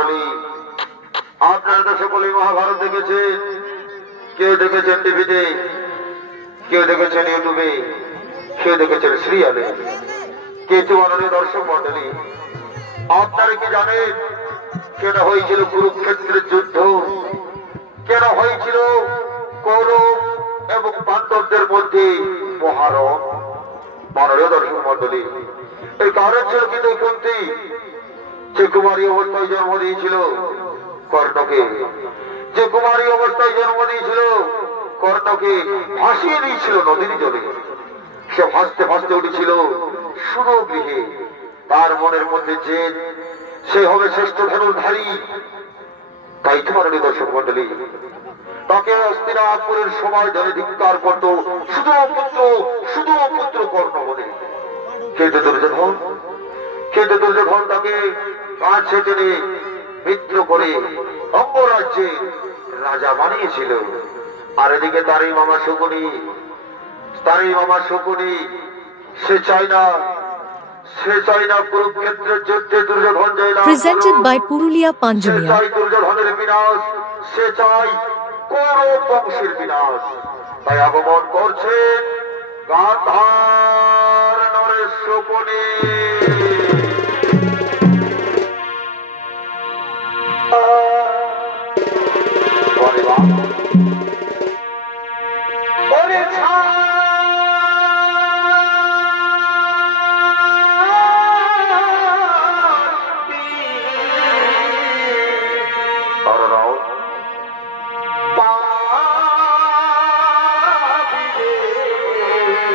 মন্ডলী, আপনারা তো সকলেই মহাভারত দেখেছেন, কেউ দেখেছেন টিভিতে, কেউ দেখেছেন ইউটিউবে, কেউ দেখেছেন সিরিয়ালে, কিন্তু মাননীয় দর্শক মন্ডলী, আপনারা কি জানেন কেন হয়েছিল কুরুক্ষেত্রের যুদ্ধ? কেন হয়েছিল কৌরব এবং পাণ্ডবদের মধ্যে মহারণ? মাননীয় দর্শক মন্ডলী, এই কারণ ছিল কিন্তু কুন্তী যে কুমারী অবস্থায় জন্ম দিয়েছিল কর্ণকে, যে কুমারী অবস্থায় জন্ম দিয়েছিল কর্ণকে ভাসিয়ে দিয়েছিল নদীর জলে। সে ভাসতে ভাসতে উঠেছিল সুরগৃহে। তার মনের মধ্যে যে সে হবে শ্রেষ্ঠ ধনুর্ধারী। তাই তো মাননীয় দর্শক মন্ডলী, তাকে হস্তিনাপুরের সময় ধরে ধিক্কার করত শুধু পুত্র কর্ণ বলে। কিন্তু দুর্যোধন তাকে কাছে টেনে মিত্র করে অঙ্গরাজ্যে রাজা বানিয়েছিল। আর এদিকে তারই মামা শকুনি সে চায় না কুরুক্ষেত্রের যুদ্ধে দুর্যোধন জয়লাভ। Presented by Purulia Panjumia. সে চায় দুর্যোধনের বিনাশ, সে চায় কৌরব বংশের বিনাশ। তাই আগমন করছেন গান্ধার নরেশ শকুনি।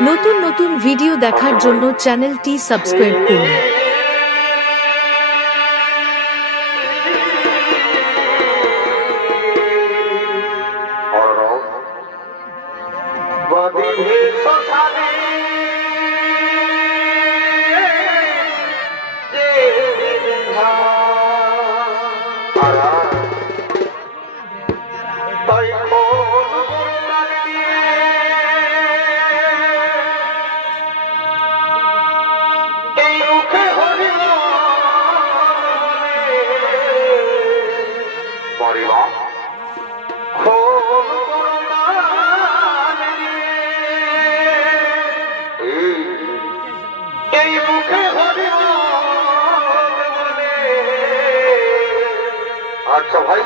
নতুন নতুন ভিডিও দেখার জন্য চ্যানেলটি সাবস্ক্রাইব করুন। আচ্ছা ভাই,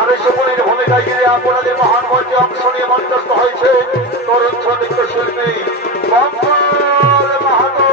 আমি শকুনির ভূমিকায় গিয়ে আপনাদের মহান মঞ্চে অংশ নিয়ে মঞ্চস্থ হয়েছে তরুণ নৃত্য শিল্পী বঙ্গল মাহাতো।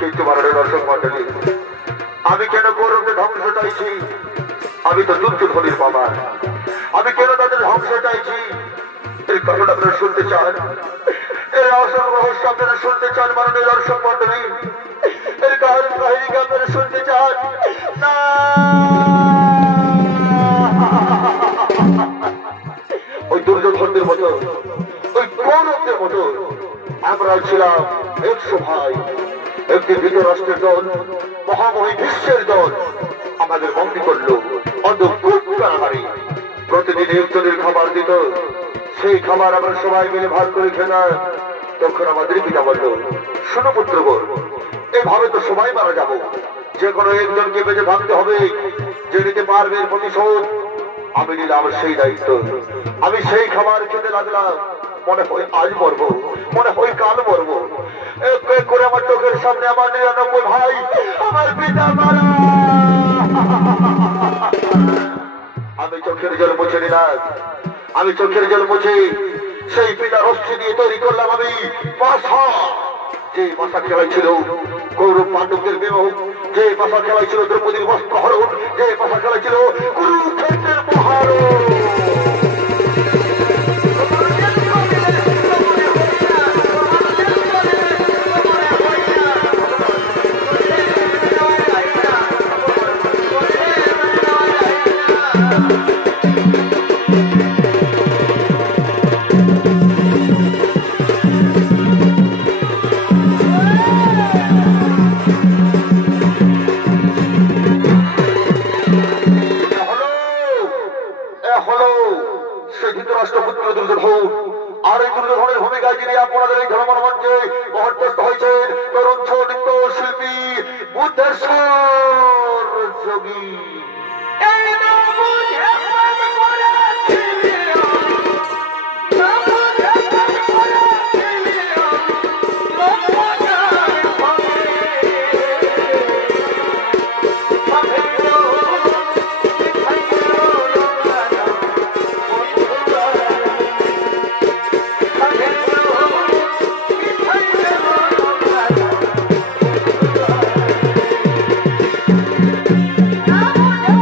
কিন্তু মাননীয় দর্শক মন্ডলী, আমি কেন গৌরবকে ধ্বংস চাইছি? আমি তো দুর্যোধনের বাবা। আমি কেন তাদের ধ্বংস চাইছি? এই কথাটা আপনারা শুনতে চান? এর আসল রহস্য আপনারা শুনতে চান মাননীয় দর্শক মন্ডলী? এর কাহিনী আপনারা শুনতে চান না? ওই দুর্যোধনদের মতো, ওই কৌরবদের মতো আমরা ছিলাম 100 ভাই। একটি ধৃতরাষ্ট্রের দল, মহামহী বিশ্বের দল আমাদের বন্দী করলো অদ্ভুত কারাগারে। প্রতিদিন একজনের খাবার দিত, সেই খাবার আমরা সবাই মিলে ভাগ করে খেলাম। তখন আমাদের পিতা বলল, শোনো পুত্রগণ, এভাবে তো সবাই মারা যাবো, যে কোনো একজনকে বেঁচে থাকতে হবে, যে নিতে পারবে এর প্রতিশোধ। আমি নিলাম সেই দায়িত্ব। আমি সেই খাবার খেতে লাগলাম। মনে হয় আজ মরবো, মনে হয় কাল মরবো। এক এক করে আমার চোখের সামনে আমার 99 ভাই, আমার পিতা মারা। আমি চোখের জল মুছে নিলাম। আমি চোখের জল মুছে সেই পিতার অস্থি দিয়ে তৈরি করলাম আমি পাশা। যে পাশা খেলাইছিল কৌরব পাণ্ডবদের বিবাহ, যে পাশা খেলাইছিল দ্রৌপদীর বস্ত্র হরণ, যে পাশা খেলাইছিল কুরুক্ষেত্রের মহারণ। আর এই দুর্যোধনের ভূমিকায় যিনি আপনাদের এই ধর্মমঞ্চে মহত্বস্থ হয়েছেন তরুণ নৃত্য শিল্পী বুদ্ধেশ্বর যোগী। Oh,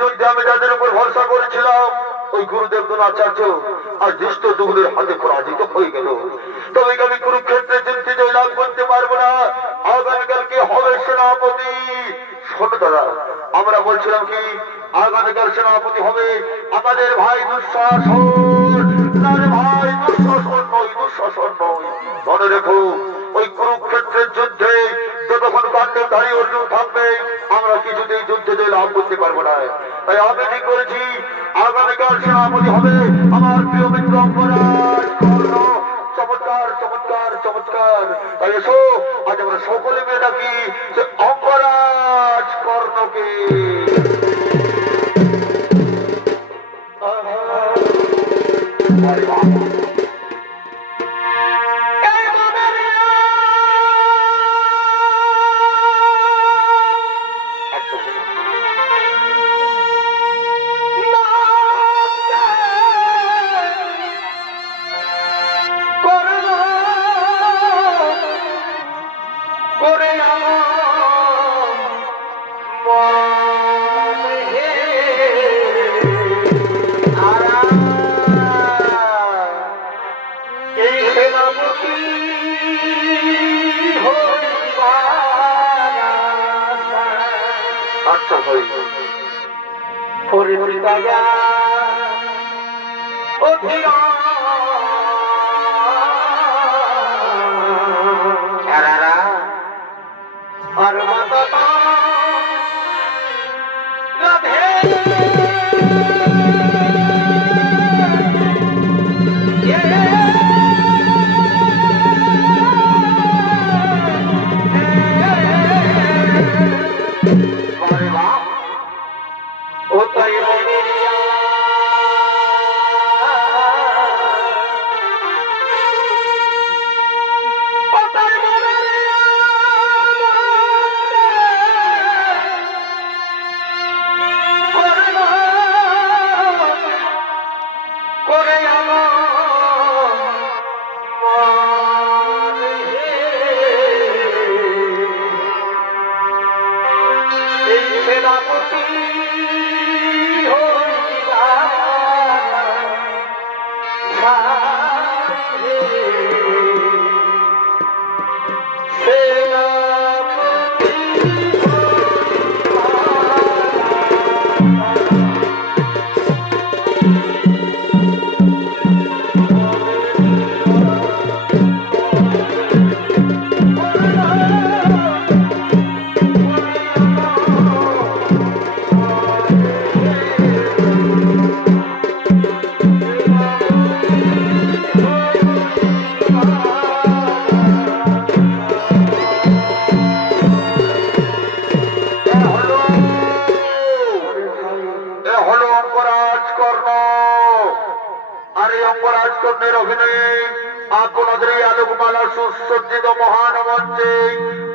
যুদ্ধে আমি যাদের উপর ভরসা করেছিলাম ওই গুরুদেব দ্রোণাচার্য আর দৃষ্ট দুগুলের হাতে পরাজিত হয়ে গেল। তবে আমি কুরুক্ষেত্রে যুদ্ধে জয়লাভ করতে পারবো না। আগামীকালকে হবে সেনাপতি। শোনো দাদা, আমরা বলছিলাম কি আগামীকাল সেনাপতি হবে আমাদের ভাই দুঃশাসন। না রে ভাই, দুঃশাসন নয়, দুঃশাসন নয়। মনে রেখো ওই কুরুক্ষেত্রের যুদ্ধে যতক্ষণ পাণ্ডবধারী অর্জুন থাকবে আমরা কিছুতেই যুদ্ধে জয়লাভ করতে পারবো না। তাই আমি ঠিক করেছি আগামীকাল সেনাপতি হবে আমার প্রিয় মিত্র অঙ্গরাজ কর্ণ। চমৎকার চমৎকার চমৎকার। তাই এসো আজ আমরা সকলে মিলে ডাকি যে অঙ্গরাজ কর্ণকে। সুসজ্জিত মহান মঞ্চে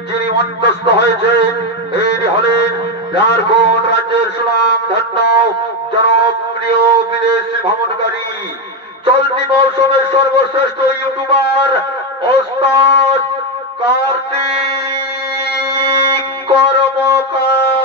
যিনি মঞ্চস্থ হয়েছেন এর হলেন ঝাড়খণ্ড রাজ্যের সুনাম ধন্য জনপ্রিয় বিদেশি ভ্রমণকারী চলতি মৌসুমের সর্বশ্রেষ্ঠ ইউটিউবার ওস্তাদ কার্তিক কর্মকার।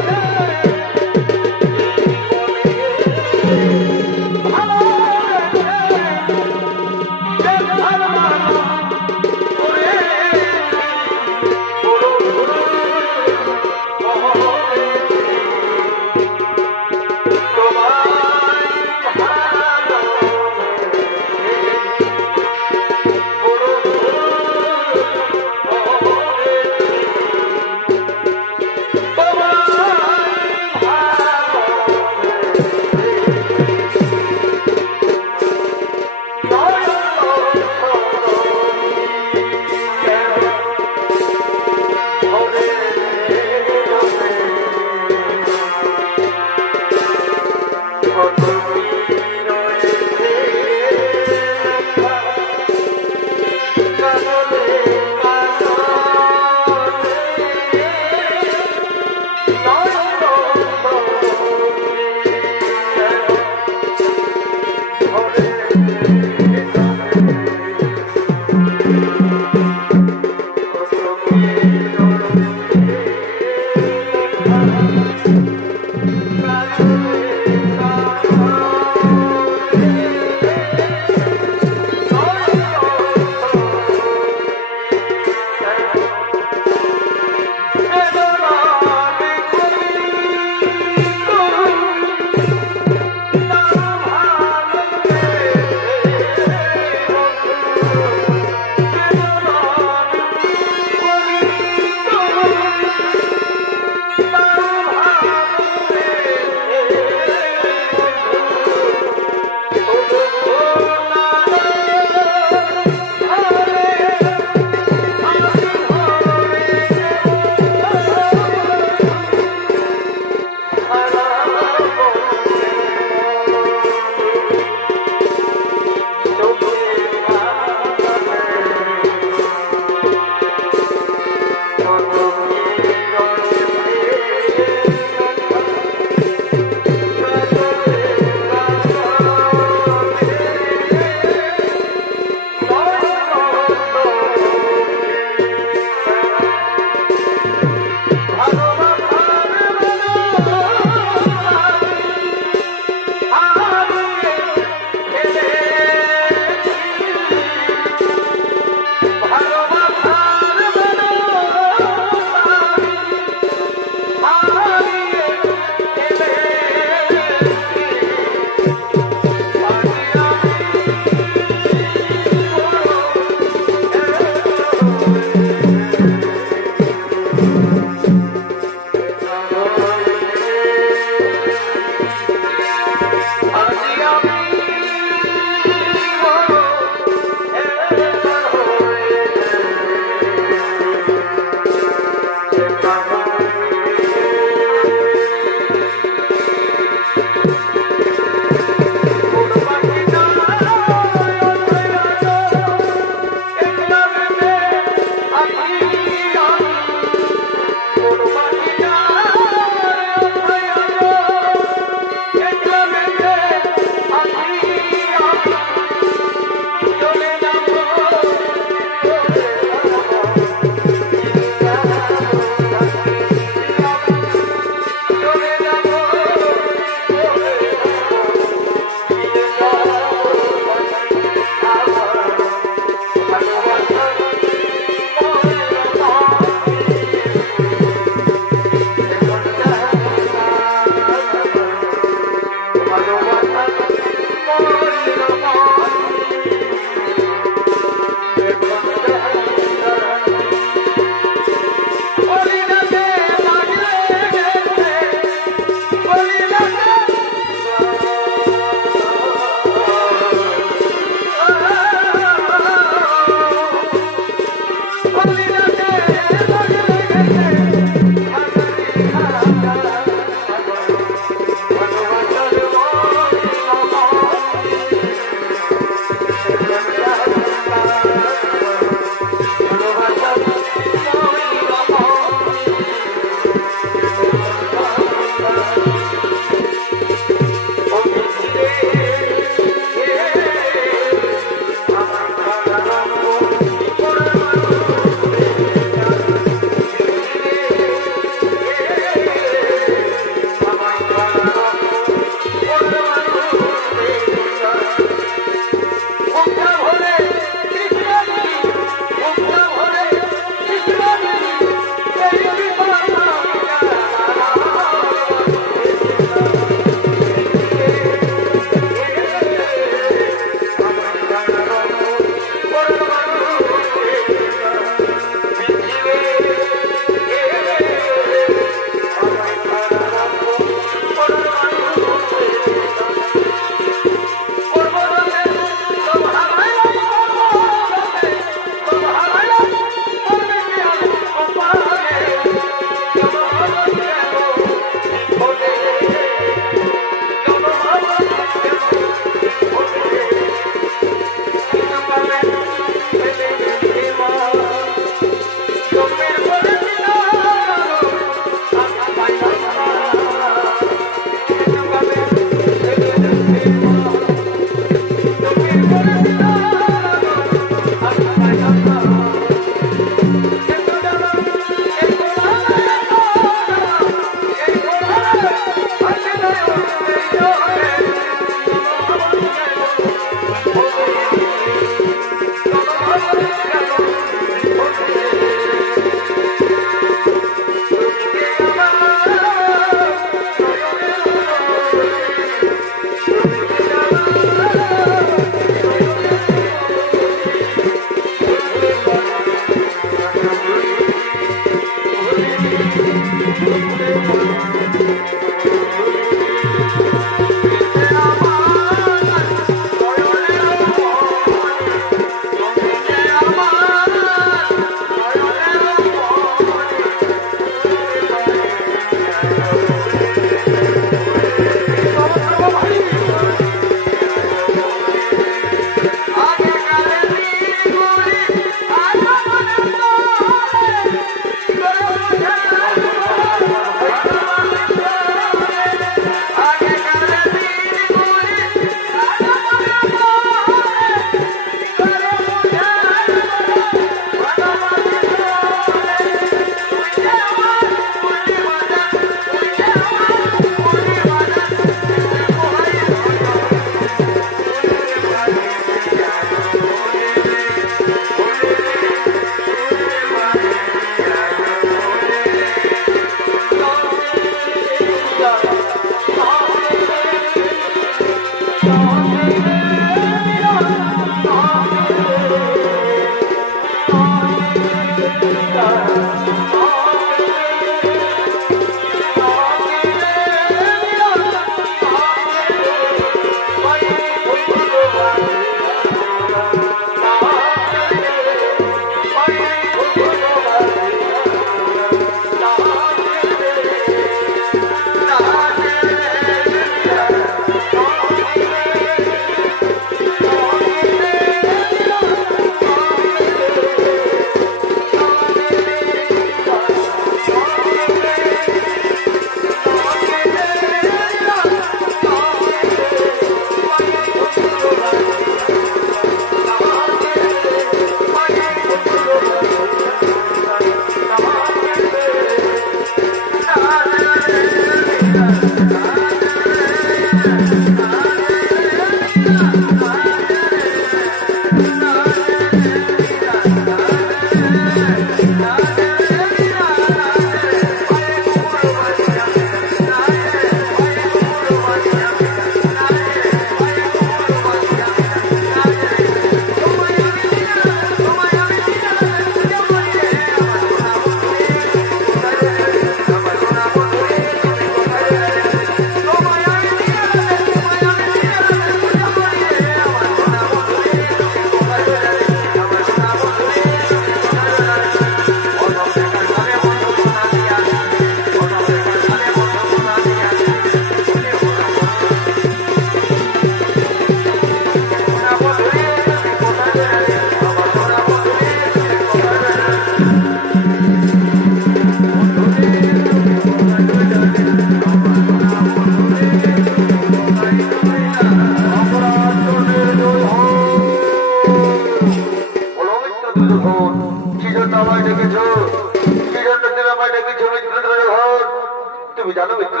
তুমি জানো মিত্র,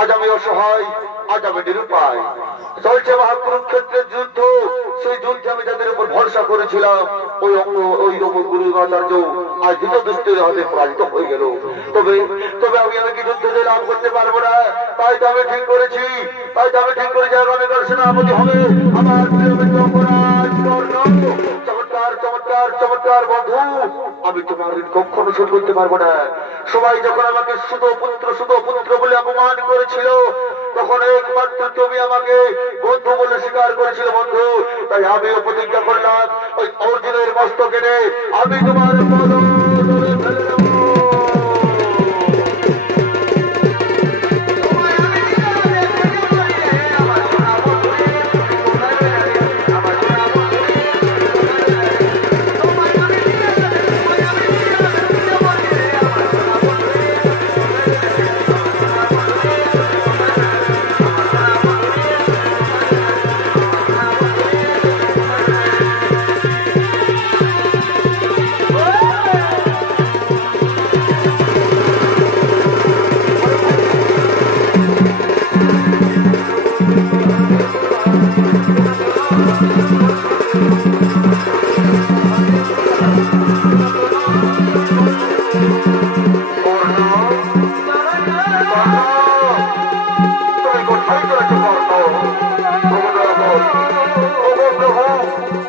আজ আমি অসহায়, আজ আমি নিরুপায়। চলছে মহাকুরুক্ষেত্রের যুদ্ধ, সেই যুদ্ধে আমি যাদের উপর ভরসা করেছিলাম ওই গুরুচার্য আজ দ্বিতীয় দুষ্টের হাতে পরাজিত হয়ে গেল। তবে তবে আমি কি যুদ্ধে লাভ করতে পারবো না, তাই তো আমি ঠিক করেছি আগামীকাল সেনাপতি হবে আমার প্রিয় মিত্র অপরাজ কর্ণ। চমৎকার চমৎকার চমৎকার বন্ধু, আমি তোমার কখনো শোধ করতে পারবো না। সবাই যখন আমাকে শুধু পুত্র বলে অপমান করেছিল, তখন একমাত্র তুমি আমাকে বন্ধু বলে স্বীকার করেছিল বন্ধু। তাই আমিও প্রতিজ্ঞা করলাম, ওই অর্জুনের মস্তক এনে আমি তোমার পদ ধরে ফেলে দেব।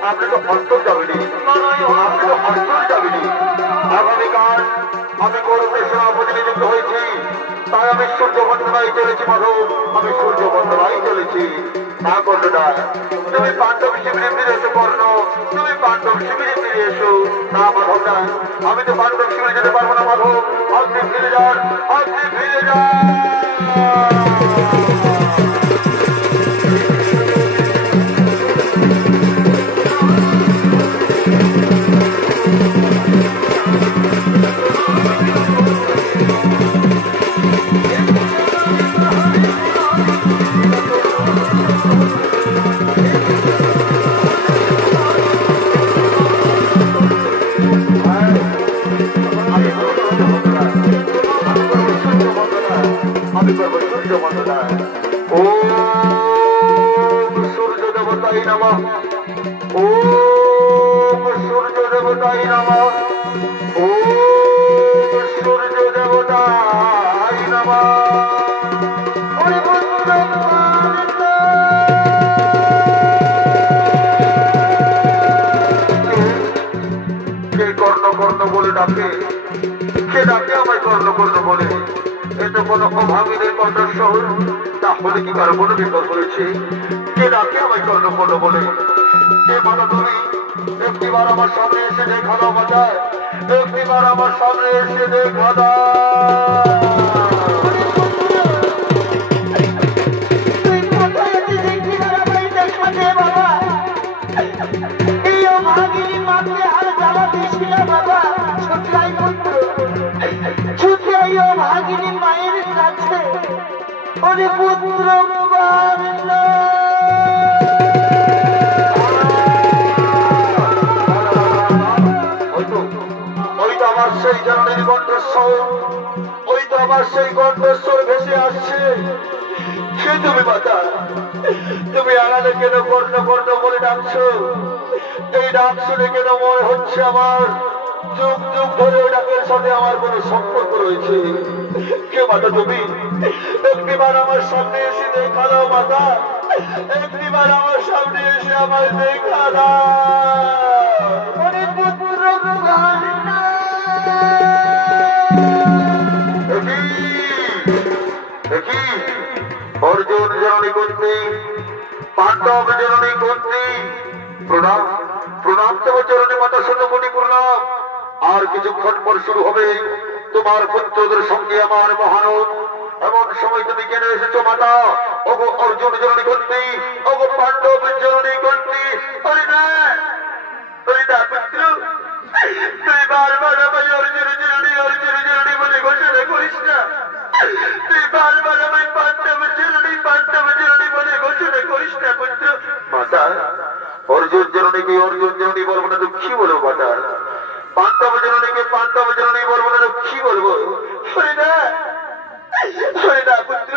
আপনি তো অন্তর যাবেনি, আপনি তো অন্তর যাবেনি। আগামীকাল আমি গৌরবের সভাপতি নিযুক্ত হয়েছি, তাই আমি সূর্য বন্দনায় চলেছি মাধব, আমি সূর্য বন্দনায় চলেছি। না কর্ণদা, তুমি পাণ্ডব শিবিরে ফিরে এসো কর্ণ, তুমি পাণ্ডব শিবিরে ফিরে এসো। না মাধব না, আমি তো পাণ্ডব শিবিরে যেতে পারবো না মাধব, আপনি ফিরে যান, আপনি ফিরে যান। সূর্য দেবতাই নমঃ, ওম সূর্য দেবতাই নমঃ, ওম সূর্য দেবতাই নমঃ। কে কর্ণ কর্ণ বলে ডাকে, কে ডাকে আমায় কর্ণ কর্ণ বলে? এ তো কোনো অভাবীদের কণ্ঠস্বর, তাহলে কি কারো কোনো বিপদ হয়েছে? কে ডাকে আমায় কর্ণ কর্ণ বলে? কে বলো তুমি? একটিবার আমার সামনে এসে দেখা দাও বাজায়, একটিবার আমার সামনে এসে দেখা দাও। ভাগিনী মায়ের কাছে ওরে পুত্র ওই তো আমার সেই জননীর কণ্ঠস্বর, ওই তো আমার সেই কণ্ঠস্বর ভেসে আসছে। সে তুমি মাতা, তুমি আড়ালে কেন কর্ণ কর্ণ বলে ডাকছো? এই ডাক শুনে কেন মনে হচ্ছে আমার যুগ যুগ ধরে ওই ডাকের সাথে আমার কোন সম্পর্ক রয়েছে? কে মাতা তুমি? একটিবার আমার সামনে এসে দেখা দাও মাতা, একটিবার আমার সামনে এসে আমার দেখা দাও। পুত্র দেখি অর্জুন জননী কন্যা, পাণ্ডব জননী কন্যা, প্রণাম প্রণাম তোমার চরণে মাতা, শত কোটি প্রণাম। আর কিছুক্ষণ পর শুরু হবে তোমার পুত্রদের সঙ্গে আমার মহারণ। এমন সময় তুমি কেন এসেছো মাতা? ওগো অর্জুন জননী কন্যা, ওগো পাণ্ডব জননী কন্যা। আরে না, তুই না পুত্র, তুই বারবার আমায় অর্জুন জননী অর্জুন জননী বলে ঘোষণা করিস না। তুই বারবার আমায় পাণ্ডব জননী বলে ঘোষণা করিস না পুত্র। মাতা, অর্জুন জননীকে অর্জুন জননী বলবো না তো কি বলবো মাতা? পাণ্ডব জননীকে পাণ্ডব জননী বলবো না তো কি বলবো? হরিদা পুত্র,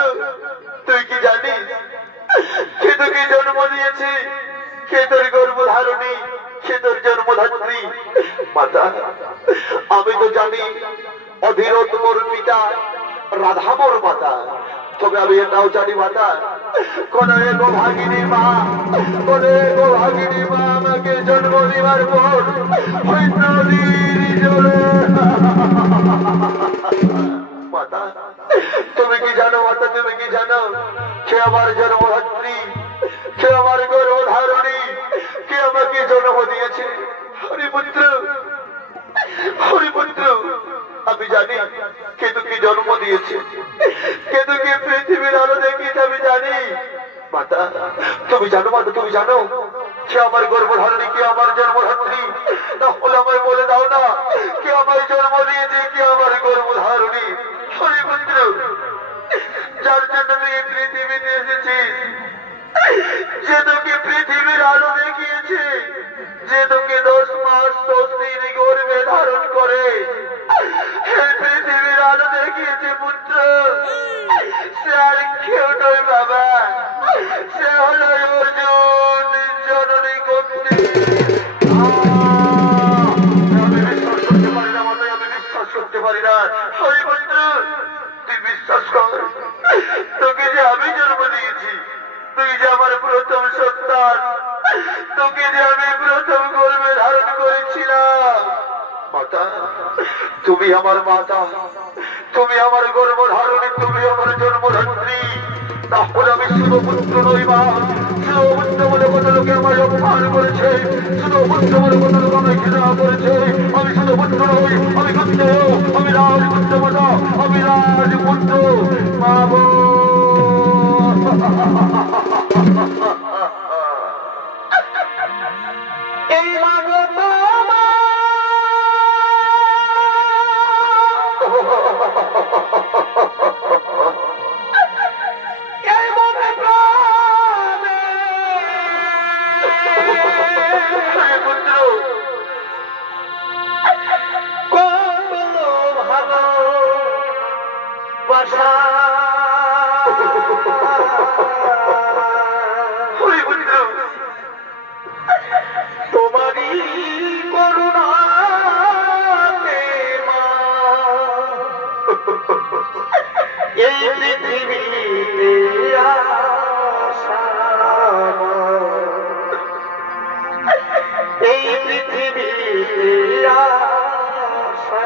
তুই কি জানিস কে তোকে জন্ম দিয়েছে? কে তোর গর্ভধারণী? কে তোর জন্মধাত্রী? মাতা, আমি তো জানি অধীরথ মোর পিতা, রাধা মোর মাতা। তবে আমি এটাও জানি মাতা, কোন এক ভাগিনী মা, কোন এক ভাগিনী মা আমাকে জন্ম দেওয়ার পর নদীর জলে। মাতা, তুমি কি জানো মাতা, তুমি কি জানো সে আমার জন্মধাত্রী, সে আমার গর্ভধারণী, কে আমাকে জন্ম দিয়েছে? হরিপুত্র, হরিপুত্র, আমি জানি কে তোকে জন্ম দিয়েছে, কে তোকে পৃথিবীর আলো দেখিয়েছে, আমি জানি। মাতা, তুমি জানো মাতা, তুমি জানো কে আমার গর্ভধারণী, কে আমার জন্মধাত্রী? তাহলে আমায় বলে দাও না, কে আমার জন্ম দিয়েছে, কে আমার গর্ভধারণী? হরিপুত্র, যার জন্য তুই পৃথিবীতে এসেছিস, যে তোকে পৃথিবীর আলো দেখিয়েছে, যে তোকে 10 মাস 10 দিন গর্ভে ধারণ করে পৃথিবীর আলো দেখিয়েছে পুত্র, সে আর কেউ নয় বাবা, সে হলো অর্জুন জননী কন্যা। আমি বিশ্বাস করতে পারি না মাতাই, আমি বিশ্বাস করতে পারি না। হরিপুত্র, তুই বিশ্বাস কর, তোকে যে আমি জন্ম দিয়েছি, তুই যে আমার প্রথম সন্তান, তোকে যে আমি প্রথম গর্ভে ধারণ করেছিলাম মাতা, তুমি আমার মাতা, তুমি আমার গর্ভ ধারণে, তুমি আমার জন্মধাত্রী। তাহলে আমি শিবপুত্র নই মা? শিবপুত্র বলে কত লোকে আমার অপমান করেছে, শিবপুত্র বলে কত লোক আমায় ঘৃণা করেছে। আমি শিবপুত্র নই, আমি পুত্র, আমি রাজপুত্র মাতা, আমি রাজপুত্র মা গো। এই মাগো তোমারই করুণাতে মা এই পৃথিবীতে আসা, এই পৃথিবীতে আসা।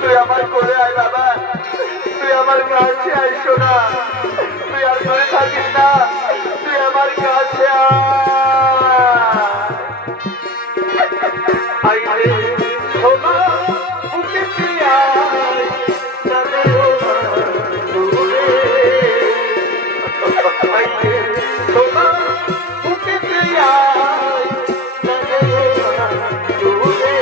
তুই আমার কোলে আয় বাবা, তুই আমার কাছে আয় সোনা, তুই আর দূরে থাকিস না, তুই আমার কাছে আয় রে সোনা, বুকে তুই আয় দূরে, আয় রে সোনা, বুকে তুই আয় দূরে।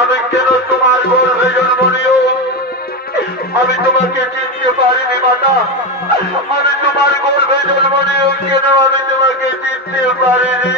আমি কেন তোমার গর্ভে জন্ম নিও? আমি তোমাকে চিনতে পারিনি মাতা, আমি তোমার গর্ভে জন্ম নিও কেন আমি তোমাকে চিনতে পারিনি।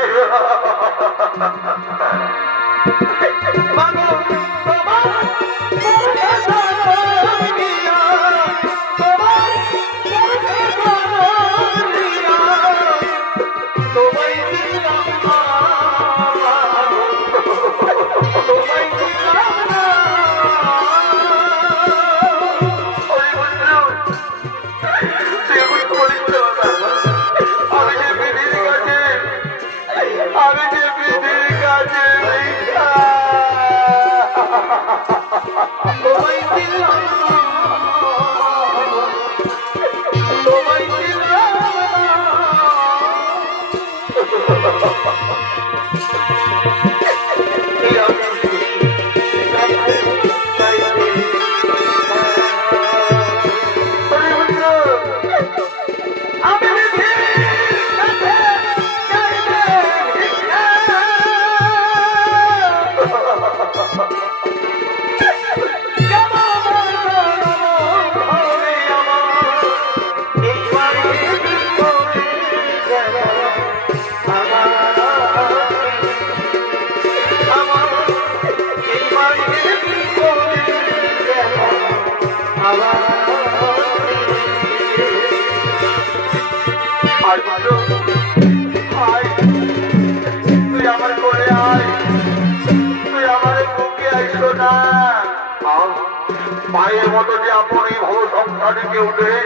মায়ের মতো যে আপনি ভব সংসারে কেউ নেই,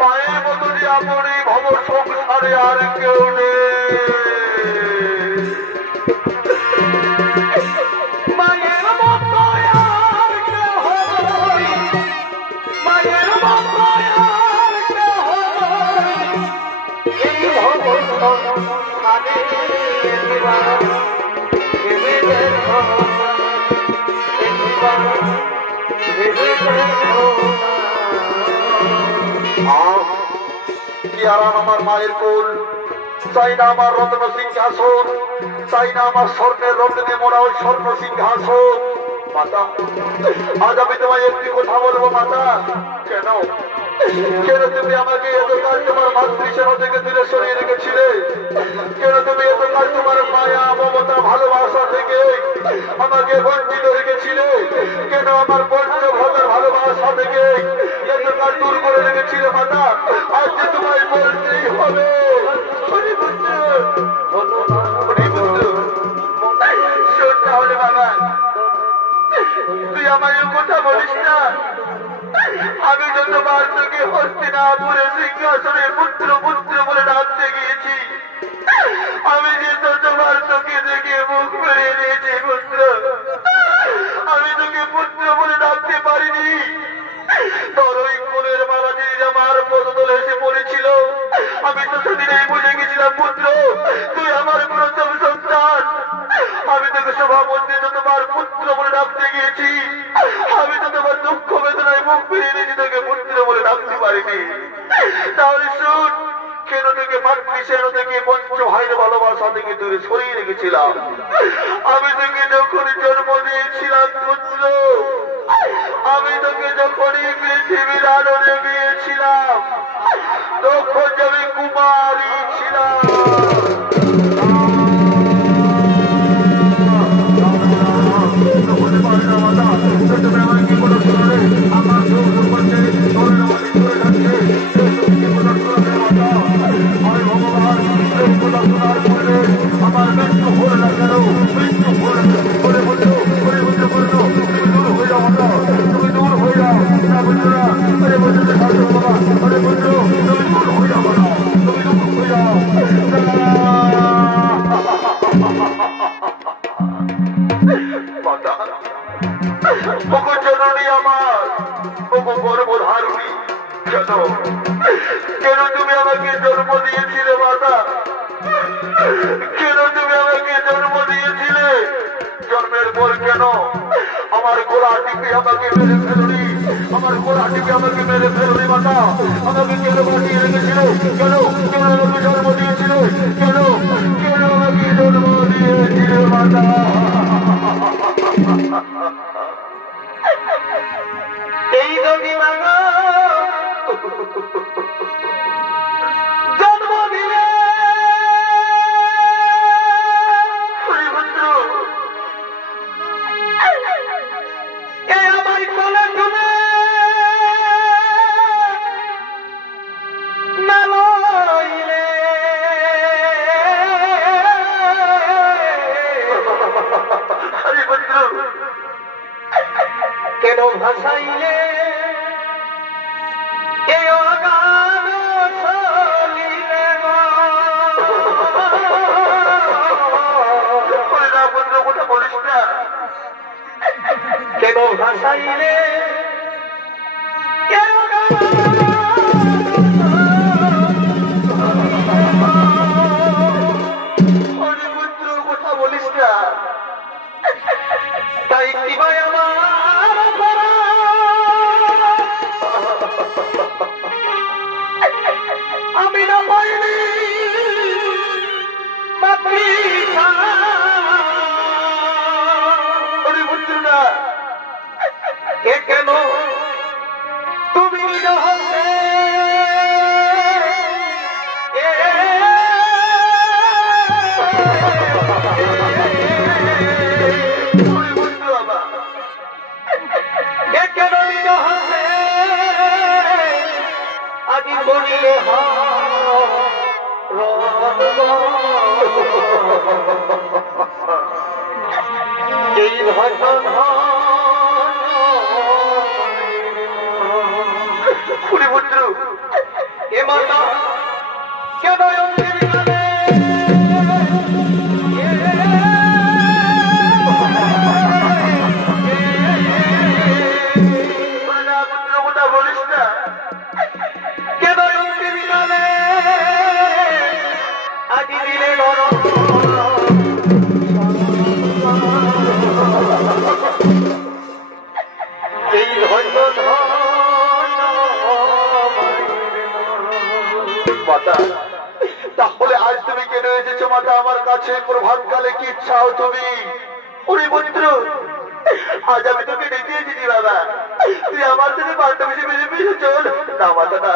মায়ের মতো যে আপনি ভব সংসারে আর কেউ নেই। মায়ের মতো আর কেউ হবে কি আরাম আমার মায়ের কোল, চাই না আমার রত্ন সিংহাসন, চাই না আমার স্বর্ণের রত্নে মোড়া ওই স্বর্ণ সিংহাসন। মাতা, আজ আমি তোমায় একটি কথা বলবো মাতা। কেন কেন তুমি আমাকে এতকাল তোমার মাতৃসেবা থেকে দূরে সরিয়ে রেখেছিলে? কেন তুমি এতকাল তোমার মায়া মমতা ভালোবাসা থেকে আমাকে বঞ্চিত রেখেছিলে? কেন আমার পঞ্চভ্রাতার ভালোবাসা থেকে এতকাল দূর করে রেখেছিলে মাতা? আজ যে তোমায় বলতেই হবে। শোন তাহলে বাবা, তুই আমার কথা বলিস না। আমি যতবার তোকে হস্তিনাপুরে সিংহাসনে পুত্র পুত্র বলে ডাকতে গিয়েছি, আমি যে ততবার তোকে দেখে মুখ ফিরিয়ে দিয়েছি পুত্র। আমি তোকে পুত্র বলে ডাকতে পারিনি। তোর ওই কোলের মালা দিয়ে আমার পদতলে এসে পড়েছিল। আমি তো সেদিনেই বুঝে গেছিলাম পুত্র তুই আমার প্রথম সন্তান। আমি তোকে সভা মধ্যে যতবার পুত্র বলে ডাকতে গিয়েছি, আমি তো তোমার দুঃখ বেদনায় মুখ ফিরিয়ে দিয়েছি, তোকে পুত্র বলে ডাকতে পারিনি। তাহলে শুন, কেন তোকে মাতৃসেনা থেকে পঞ্চ ভাইয়ের ভালোবাসা থেকে দূরে সরিয়ে রেখেছিলাম? আমি তোকে যখনই জন্ম দিয়েছিলাম পুত্র, আমি তোকে যখনই পৃথিবীর আলোরে গিয়েছিলাম, তখন আমি কুমারী ছিলাম। আমার মৃত্যু হয়ে না কেন, মৃত্যু হয়ে তুমি দূর হয়ে যাও না বন্ধুরা। আরে বন্ধুদের সাথে বাবা, আরে বন্ধু তুমি দূর হয়ে যাবো না, তুমি দূর হয়ে যাও। জননী আমার, গর্ভধারণী, কেন কেন তুমি আমাকে জন্ম দিয়েছিলে মাতা? কেন তুমি আমাকে জন্ম দিয়েছিলে? জন্মের পর কেন আমার গোড়া টিপে আমাকে মেরে ফেলুনি? আমার গোড়া টিপে আমাকে মেরে ফেলুনি মাতা? আমাকে কেন বাঁচিয়ে রেখেছিল? কেন কেন আমাকে জন্ম দিয়েছিল? কেন কেন আমাকে জন্ম দিয়েছিল মাতা? এই যদি মানো জন্ম দিলে আমার কোলে তুমি না লইলে কেন ভাসাইলে এ অগাধ সলিলে কথা বলিস না। কেন ভাসাইলে এ অগাধ কথা বলিস না। তাই কি ভাই আমার আমি না পাইনি বন্ধুরা কেন তুমি হতে কেন হতে আজি বলিলে এই ঘটনা পুত্র এ মাতা কেন বলিস না। কেন আজি দিলে এই ধন্য মাতা, তাহলে আজ তুমি কেন এসেছো মাতা আমার কাছে? প্রভাতকালে কি চাও তুমি? ওরে পুত্র, আজ আমি তোকে ডেকে এসেছি বাবা, তুই আমার সাথে পাণ্ডব শিবিরে মিশে চল। না মাতা না,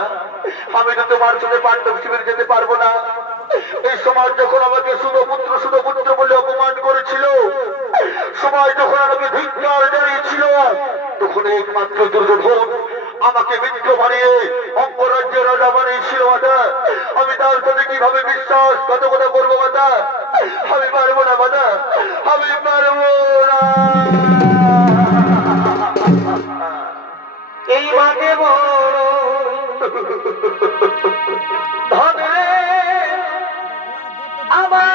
আমি তো তোমার সাথে পাণ্ডব শিবিরে যেতে পারবো না। এই সমাজ যখন আমাকে শুধু পুত্র বলে অপমান করেছিল, সমাজ যখন আমাকে ধিক্কার জানিয়েছিল, তখন একমাত্র দুর্যোধন আমাকে মিত্র বানিয়ে অঙ্গরাজ্যের রাজা বানিয়েছিল মাতা। আমি তার সাথে কিভাবে বিশ্বাসঘাতকতা করবো মাতা? আমি পারবো না মাতা, আমি পারবো না। এই মাকে বড় ধনে আমার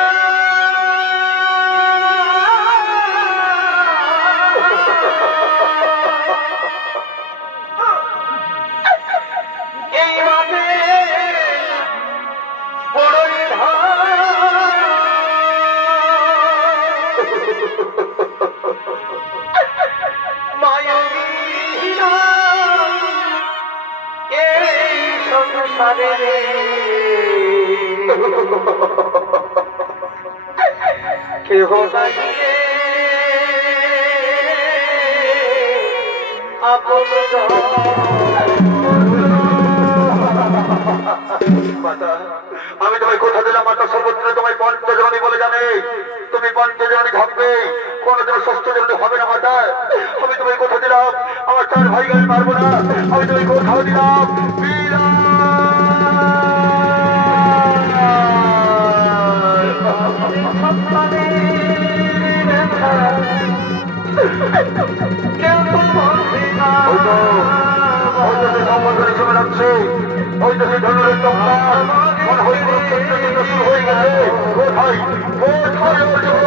এই মাকে বড়ই মায়া এই সংসারে কেহ নাই আপন মাতা, আমি তোমায় কথা দিলাম মাতা, সর্বত্র তোমায় পঞ্চজননী বলে জানে, তুমি পঞ্চজননী থাকবে, কোনদিন ষষ্ঠ জননী হবে না মাতা। আমি তোমায় কথা দিলাম আমার চার ভাইকে আমি মারবো না। আমি তোমায় কথা দিলাম ওই দেশে ধনুরের টক্কর মনে হয় কুরুক্ষেত্র যুদ্ধ শুরু হয়ে গেছে। কোথায় কোথায় অর্জুন?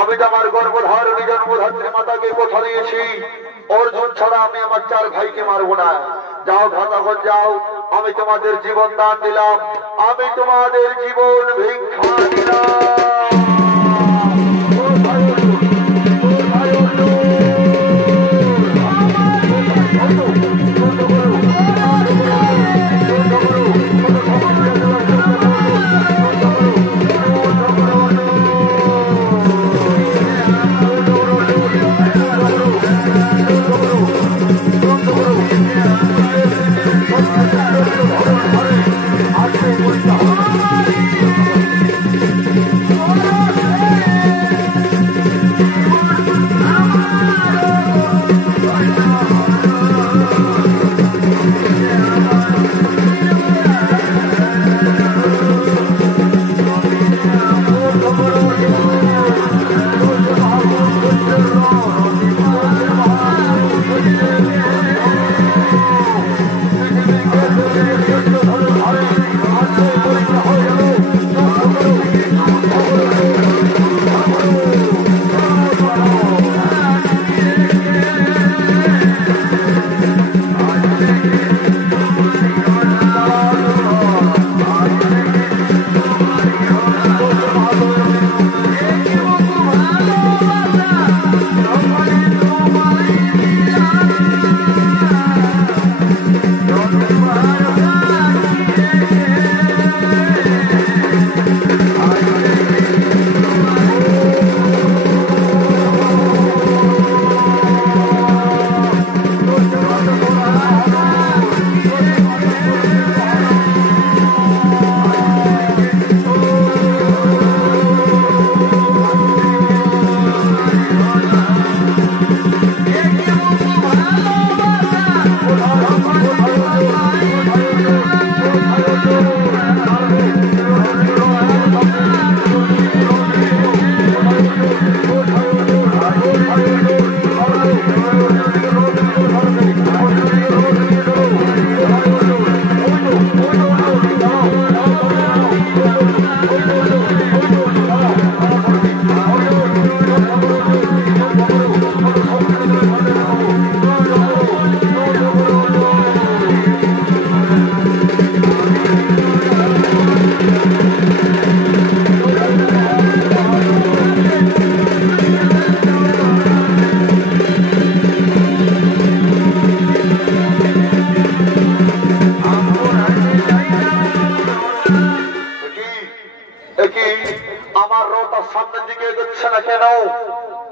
আমি তো আমার গর্ভধারিণী জন্মধাত্রী মাতাকে কথা দিয়েছি, অর্জুন ছাড়া আমি আমার চার ভাইকে মারবো না। যাও ভ্রাতাগণ যাও, আমি তোমাদের জীবন দান দিলাম, আমি তোমাদের জীবন ভিক্ষা দিলাম।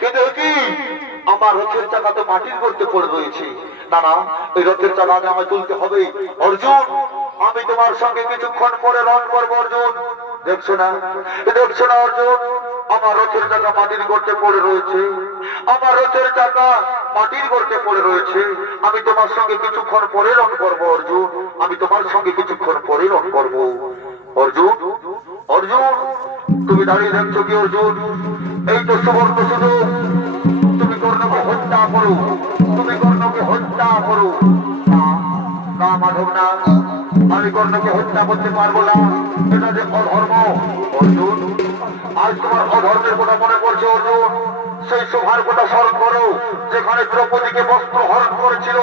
কিন্তু কি আমার রথের চাকা তো মাটির গর্তে পড়ে রয়েছে। না না, এই রথের চাকা আগে আমায় তুলতে হবে। অর্জুন, আমি তোমার সঙ্গে কিছুক্ষণ পরে রণ করবো। অর্জুন, দেখছো না অর্জুন, আমার রথের চাকা মাটির গর্তে পড়ে রয়েছে। আমার রথের চাকা মাটির গর্তে পড়ে রয়েছে। আমি তোমার সঙ্গে কিছুক্ষণ পরে রণ করবো। অর্জুন, আমি তোমার সঙ্গে কিছুক্ষণ পরে রণ করবো। অর্জুন, অর্জুন, তুমি দাঁড়িয়ে দেখছো কি? অর্জুন, এই তো সুবর্ণ সুযোগ, তুমি কর্ণকে হত্যা করো, তুমি কর্ণকে হত্যা করো। না মাধব, না, আমি কর্ণকে হত্যা করতে পারবো না, এটা যে অধর্ম। অর্জুন, আজ তোমার অধর্মের কথা মনে পড়ছে। অর্জুন, সেই সভার কথা স্মরণ করো, যেখানে দ্রৌপদীকে বস্ত্র হরণ করেছিল,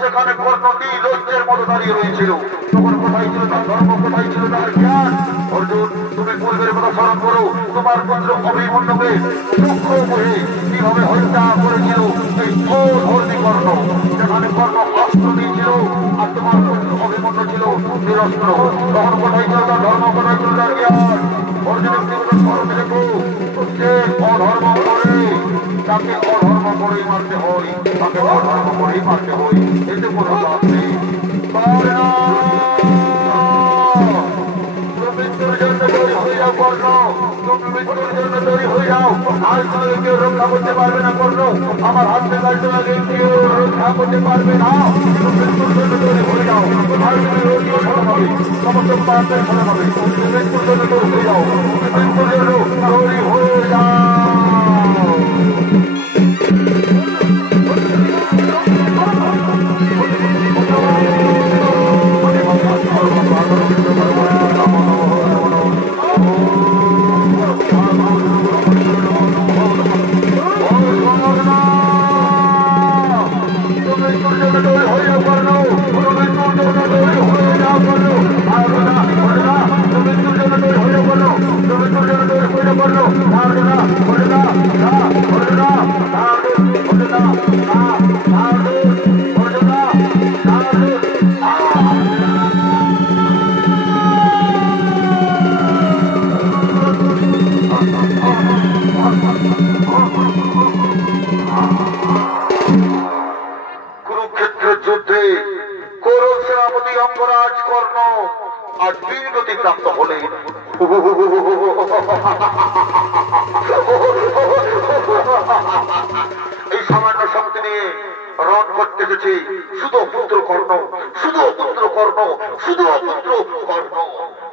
সেখানে কর্ণটি লজ্জের মতো দাঁড়িয়ে রয়েছিল। তখন কোথায় ছিল তার ধর্ম, কোথায় ছিল তার জ্ঞান? অর্জুন, তুমি পূর্বের কথা স্মরণ করো, তোমার পুত্র অভিমন্যুকে সূক্ষ্ম মুহে কিভাবে হত্যা করেছিল এই অধর্মী কর্ণ। যেখানে কর্ণ অস্ত্র দিয়েছিল আর তোমার পুত্র অভিমন্যু ছিল নিরস্ত্র। তখন কোথায় ছিল তার ধর্ম, কোথায় ছিল তার জ্ঞান? অর্জুন, একটি কথা স্মরণ রেখো, যে অধর্ম করে তাকে অধর্ম করেই মারতে হয়, তাকে অধর্ম করেই মারতে হয়, এতে কোনো লাভ নেই। কেউ রক্ষা করতে পারবে না কর্ণ, আমার হাত থেকে কেউ রক্ষা করতে পারবে না। মৃত্যুর জন্য তৈরি হয়ে যাও, আর তুমি রোগীও ভালো হবে, সমস্ত পাপের ভালো হবে। মৃত্যুর জন্য তৈরি হয়ে যাও, মৃত্যুর জন্য তৈরি হয়ে যাও। কুরুক্ষেত্রের যুদ্ধে কৌরব সেনাপতি অঙ্গরাজ কর্ণ আজ বীরগতি প্রাপ্ত হলেন। এই সামান্য শক্তি নিয়ে রণ করতে গেছে শুধু পুত্র কর্ণ, শুধু পুত্র কর্ণ, শুধু পুত্র কর্ণ।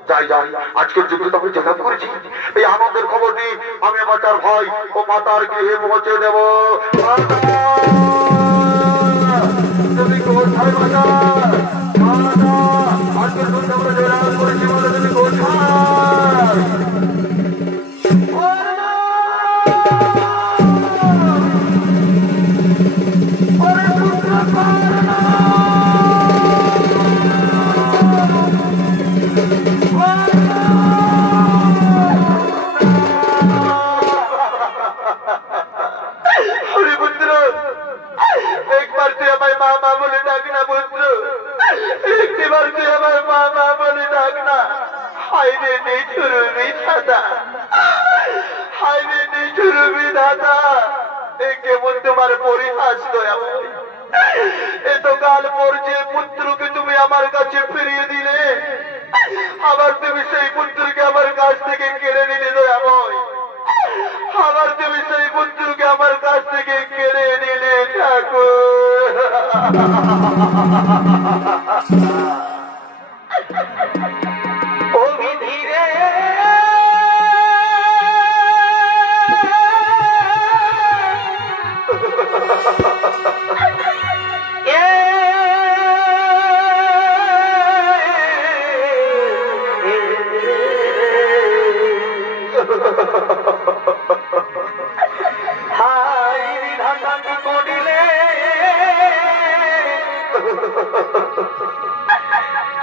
যাই যাই, আজকের যুদ্ধে আমি জয়লাভ করেছি, এই আনন্দের খবর নিয়ে আমি আমার চার ভাই ও মাতার গৃহে পৌঁছে দেব। তুমি কোথায় মাতা? আজকের যুদ্ধে আমরা জয়লাভ করেছি বলে তুমি কোথায়? কেমন তোমার পরিহাস দয়াময়, এত কাল পর যে পুত্রকে তুমি আমার কাছে ফিরিয়ে দিলে, আবার তুমি সেই পুত্রকে আমার কাছ থেকে কেড়ে নিলে দয়াময়, আবার তুমি সেই পুত্রকে আমার কাছ থেকে কেড়ে নিলে ঠাকুর।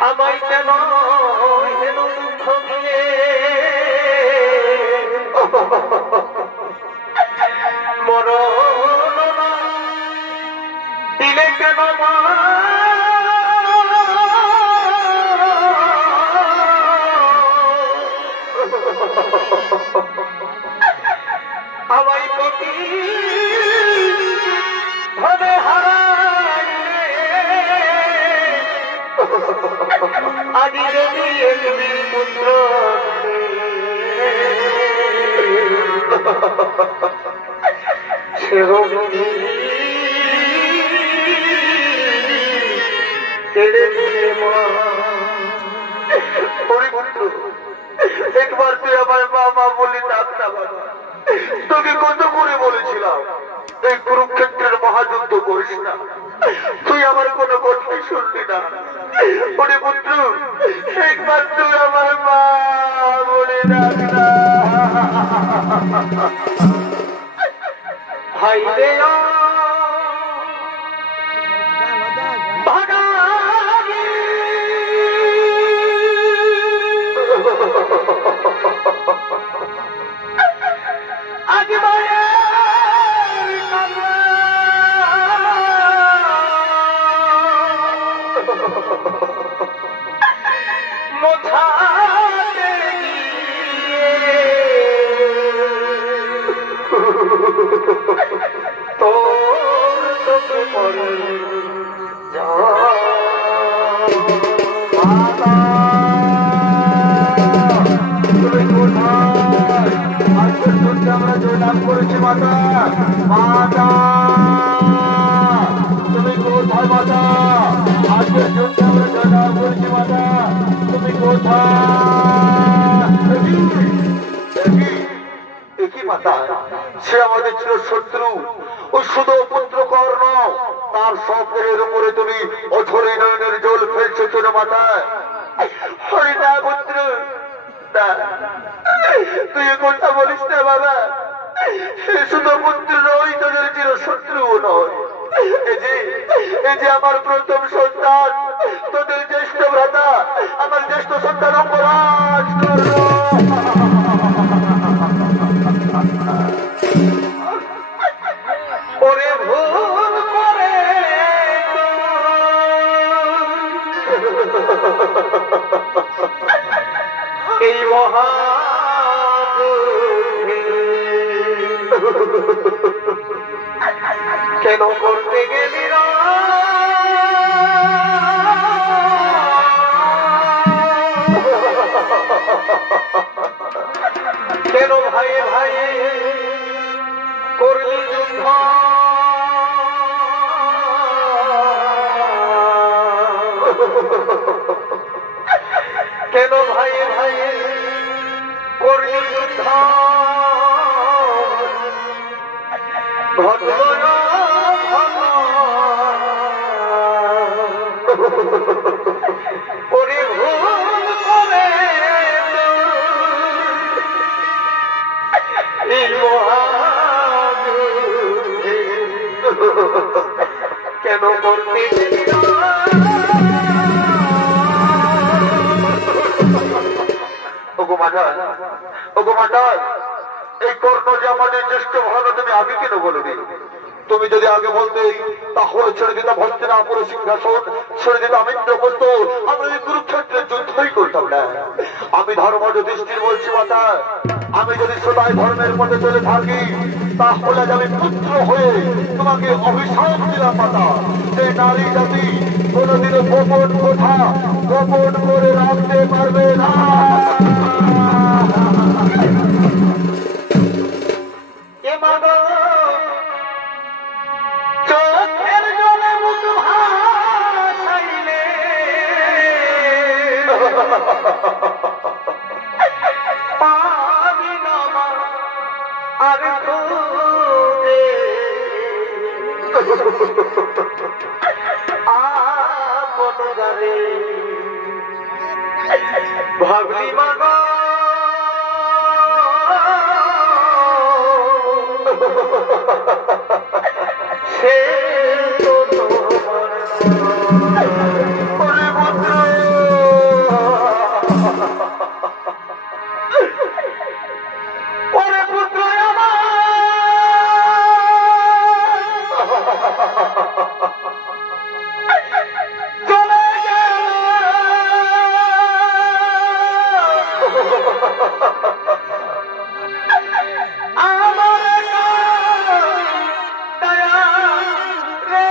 আমায় কেন দুঃখ দিয়ে মরণ দিলে কেন আমায় পতি আজি যদি একটি পুত্র সে হোক কেড়ে দিয়ে মা। হরিপুত্র, একবার তুই আমার মা মা বলি ডাক না বাবা। তোকে কত করে বলেছিলাম এই কুরুক্ষেত্রের মহাযুদ্ধ করিস না, তুই আমার কোনো কথাই শুনলি না। হরিপুত্র, একবার তুই আমার মা বলে ডাক না। ভাই রে আমরা জয়লাভ করেছি মাতা। মাতা তুমি কোথায় মাতা? আজকের যুদ্ধে আমরা জয়লাভ করেছি মাতা, তুমি কোথায়? একই মাতা, সে আমাদের ছিল শত্রু, ও শুধু পুত্র কর্ণ, তার স্বপ্নের উপরে তুমি অথরে নয়নের জল ফেলছো ছোট মাথায়। হরিদা পুত্র, তুই কথা বলিস না বাবা, শুধু পুত্র নয়, তোদের চির শত্রুও নয়। এই যে আমার প্রথম সন্তান, তোদের জ্যেষ্ঠ ভ্রাতা, আমার জ্যেষ্ঠ সন্তান অপরাধ করল। ওরে ভুল করে এই মহা কেন করতে গেলি কেন ভাই ভাই করলি যুদ্ধ? কেন ভাই ভাই করলি যুদ্ধ? ঘটল না ওরে ভুল করে এই মহাযুদ্ধে কেন করতে গেলি না? ওগো মাতা, ওগো মাতা, এই কর্ণ যে আমাদের জ্যেষ্ঠ ভালো, তুমি আগে কেন বলবি? তুমি যদি আগে বলতে তাহলে ছেড়ে দিতাম হস্তিনাপুরের সিংহাসন, ছেড়ে দিতাম ইন্দ্রপ্রস্থ, আমরা এই কুরুক্ষেত্রের যুদ্ধই করতাম না। আমি ধর্ম যুধিষ্ঠির বলছি মাতা, আমি যদি সদাই ধর্মের মধ্যে চলে থাকি তাহলে আমি পুত্র হয়ে তোমাকে অভিশাপ দিলাম মাতা। যে নারী জাতি কোনদিনও গোপন কথা গোপন করে রাখতে পারবে না। চোখের জলে মুখ ভাসাইলে পাবি না আর খুঁজে আপন গারে ভাবলি মাগো সে তো তোমার ওরে পুত্র, ওরে পুত্র আমার চলে গেল আমার দয়া রে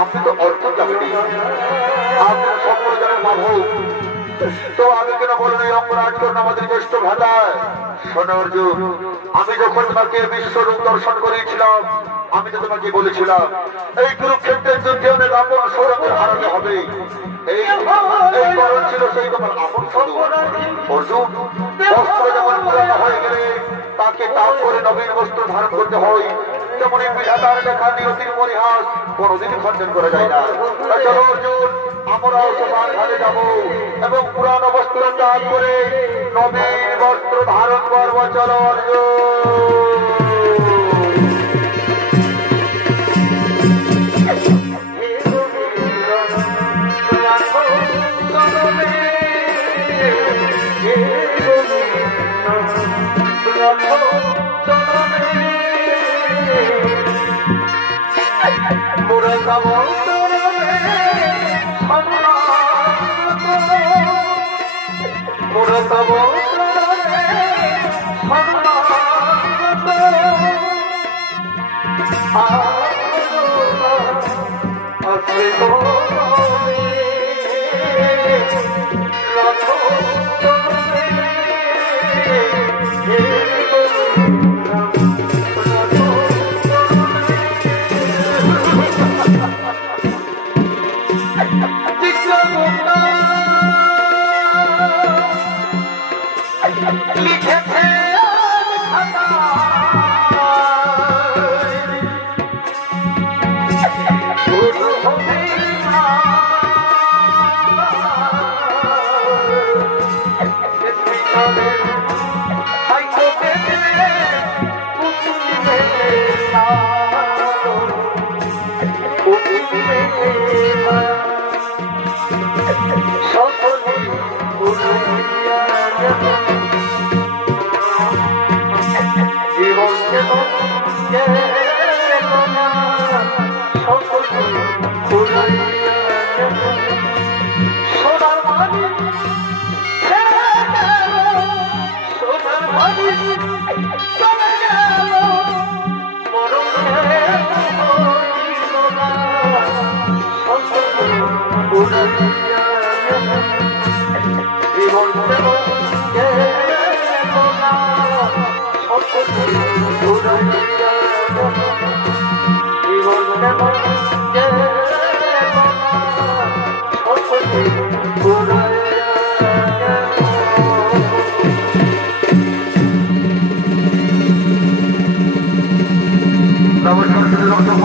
আপনি তো অর্থ জানেন, আপনি সম্প্রদায়ের মাধব, তো আমি কেন বলবো অপরাধ করুন আমাদের জ্যেষ্ঠ ভাতায়? শোনো অর্জুন, আমি যখন তোমাকে বিশ্বরূপ দর্শন করেছিলাম, আমি তো তোমাকে বলেছিলাম এই কুরুক্ষেত্রের যুদ্ধে অনেক আপন সৌরভের হারাতে হবে। এই করণ ছিল সেই তোমার আপন সাধু অর্জুন। বস্ত্র যখন পুরানো হয়ে গেলে তাকে তাপ করে নবীন বস্ত্র ধারণ করতে হয়। তেমনি বিধাতার লেখা নিয়তির পরিহাস কোনদিন খণ্ডন করা যায় না। চলো অর্জুন, আমরাও শ্মশান ঘাটে যাবো এবং পুরানো বস্ত্র ত্যাগ করে নবীন বস্ত্র ধারণ করবো। চলো অর্জুন।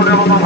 নমস্কার।